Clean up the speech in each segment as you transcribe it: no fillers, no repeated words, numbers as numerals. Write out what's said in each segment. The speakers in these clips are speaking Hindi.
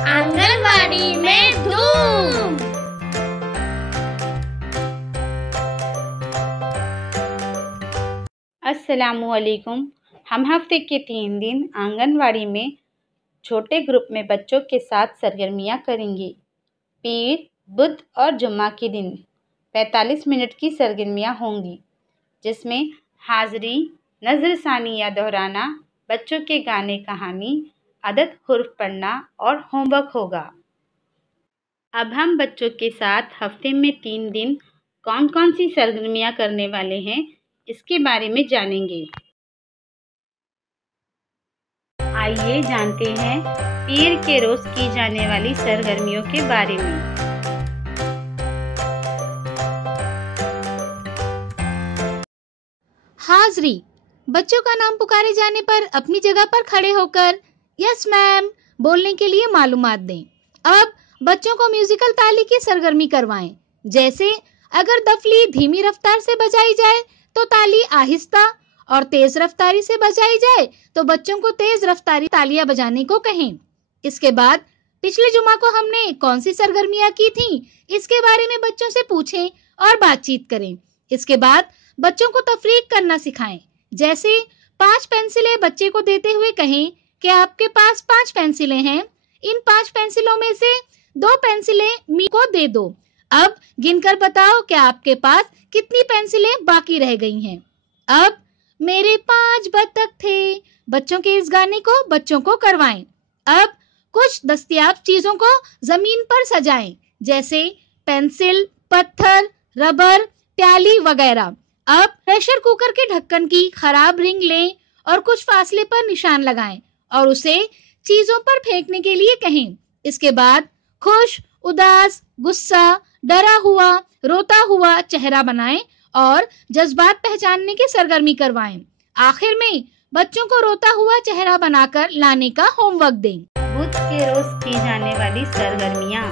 आंगनवाड़ी में धूम। अस्सलामुअलैकुम। हम हफ्ते के 3 दिन आंगनवाड़ी में छोटे ग्रुप में बच्चों के साथ सरगर्मियाँ करेंगे। पीर, बुध और जुम्मा के दिन 45 मिनट की सरगर्मियाँ होंगी, जिसमें हाज़री, नज़रसानी या दोहराना, बच्चों के गाने कहानी, अदद हुर्फ पढ़ना और होमवर्क होगा। अब हम बच्चों के साथ हफ्ते में 3 दिन कौन कौन सी सरगर्मियाँ करने वाले हैं, इसके बारे में जानेंगे। आइए जानते हैं पीर के रोज़ की जाने वाली सरगर्मियों के बारे में। हाज़री, बच्चों का नाम पुकारे जाने पर अपनी जगह पर खड़े होकर यस मैम बोलने के लिए मालूमात दें। अब बच्चों को म्यूजिकल ताली की सरगर्मी करवाएं। जैसे अगर दफली धीमी रफ्तार से बजाई जाए तो ताली आहिस्ता, और तेज रफ्तारी से बजाई जाए तो बच्चों को तेज रफ्तारी तालियां बजाने को कहें। इसके बाद पिछले जुमा को हमने कौन सी सरगर्मियां की थी, इसके बारे में बच्चों से पूछें और बातचीत करें। इसके बाद बच्चों को तफरीक करना सिखाएं। जैसे 5 पेंसिलें बच्चे को देते हुए कहें कि आपके पास 5 पेंसिलें हैं, इन 5 पेंसिलों में से 2 पेंसिलें मी को दे दो। अब गिनकर बताओ कि आपके पास कितनी पेंसिलें बाकी रह गई हैं। अब मेरे 5 बत्तख थे, बच्चों के इस गाने को बच्चों को करवाएं। अब कुछ दस्तयाब चीजों को जमीन पर सजाएं, जैसे पेंसिल, पत्थर, रबर, प्याली वगैरह। अब प्रेशर कुकर के ढक्कन की खराब रिंग लें और कुछ फासले पर निशान लगाएं और उसे चीजों पर फेंकने के लिए कहें। इसके बाद खुश, उदास, गुस्सा, डरा हुआ, रोता हुआ चेहरा बनाएं और जज्बात पहचानने की सरगर्मी करवाएं। आखिर में बच्चों को रोता हुआ चेहरा बनाकर लाने का होमवर्क दें। बुध के रोज की जाने वाली सरगर्मियाँ।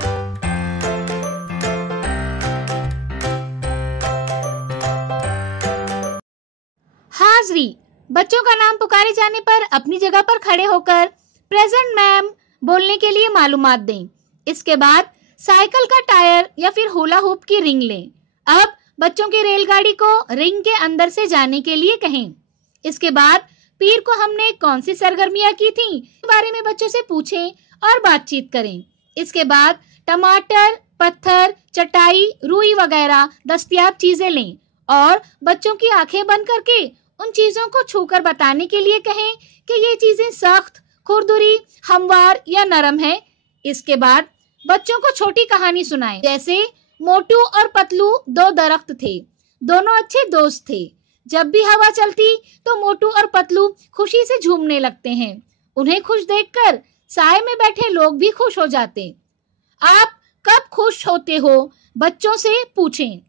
हाज़री, बच्चों का नाम पुकारे जाने पर अपनी जगह पर खड़े होकर प्रेजेंट मैम बोलने के लिए मालूमात दें। इसके बाद साइकिल का टायर या फिर हुला हुप की रिंग लें। अब बच्चों की रेलगाड़ी को रिंग के अंदर से जाने के लिए कहें। इसके बाद पीर को हमने कौन सी सरगर्मियां की थी, इस बारे में बच्चों से पूछें और बातचीत करें। इसके बाद टमाटर, पत्थर, चटाई, रुई वगैरह दस्तयाब चीजें लें और बच्चों की आंखें बंद करके उन चीजों को छूकर बताने के लिए कहें कि ये चीजें सख्त, खुरदुरी, हमवार या नरम है। इसके बाद बच्चों को छोटी कहानी सुनाएं, जैसे मोटू और पतलू 2 दरख्त थे, दोनों अच्छे दोस्त थे। जब भी हवा चलती तो मोटू और पतलू खुशी से झूमने लगते हैं। उन्हें खुश देखकर साए में बैठे लोग भी खुश हो जाते। आप कब खुश होते हो, बच्चों से पूछें।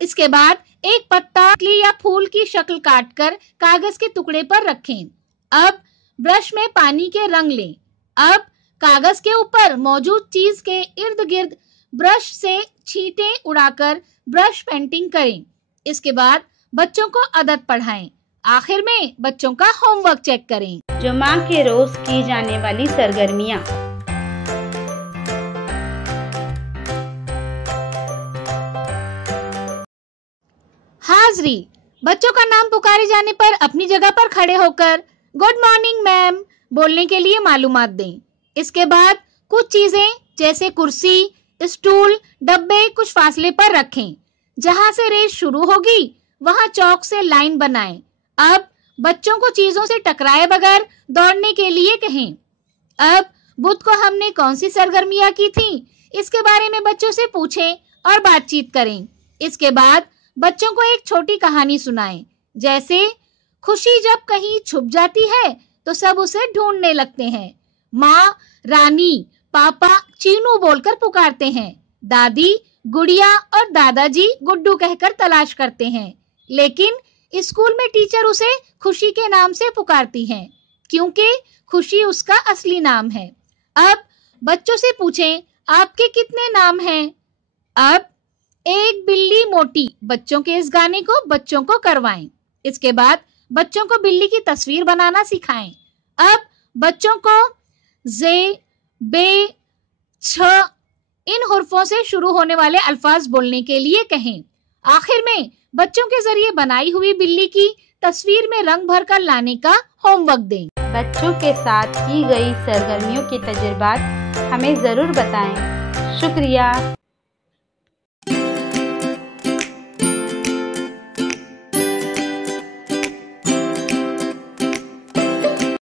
इसके बाद एक पत्ता या फूल की शक्ल काटकर कागज के टुकड़े पर रखें। अब ब्रश में पानी के रंग लें। अब कागज के ऊपर मौजूद चीज के इर्द गिर्द ब्रश से छींटे उड़ाकर ब्रश पेंटिंग करें। इसके बाद बच्चों को अदद पढ़ाएं। आखिर में बच्चों का होमवर्क चेक करें। जुमा के रोज की जाने वाली सरगर्मियाँ। हाज़री, बच्चों का नाम पुकारे जाने पर अपनी जगह पर खड़े होकर गुड मॉर्निंग मैम बोलने के लिए मालूमात दें। इसके बाद कुछ चीजें जैसे कुर्सी, स्टूल, डब्बे कुछ फासले पर रखें। जहां से रेस शुरू होगी वहां चौक से लाइन बनाएं। अब बच्चों को चीजों से टकराए बगैर दौड़ने के लिए कहें। अब बुध को हमने कौन सी सरगर्मियां की थी, इसके बारे में बच्चों से पूछें और बातचीत करें। इसके बाद बच्चों को एक छोटी कहानी सुनाएं, जैसे खुशी जब कहीं छुप जाती है तो सब उसे ढूंढने लगते हैं। माँ रानी, पापा चीनू बोलकर पुकारते हैं, दादी गुड़िया और दादाजी गुड्डू कहकर तलाश करते हैं, लेकिन स्कूल में टीचर उसे खुशी के नाम से पुकारती हैं, क्योंकि खुशी उसका असली नाम है। अब बच्चों से पूछें, आपके कितने नाम हैं? अब एक बिल्ली मोटी, बच्चों के इस गाने को बच्चों को करवाएं। इसके बाद बच्चों को बिल्ली की तस्वीर बनाना सिखाएं। अब बच्चों को जे, बे, छ इन हुर्फों से शुरू होने वाले अल्फाज बोलने के लिए कहें। आखिर में बच्चों के जरिए बनाई हुई बिल्ली की तस्वीर में रंग भरकर लाने का होमवर्क दें। बच्चों के साथ की गई सरगर्मियों के तजुर्बात हमें ज़रूर बताएं। शुक्रिया।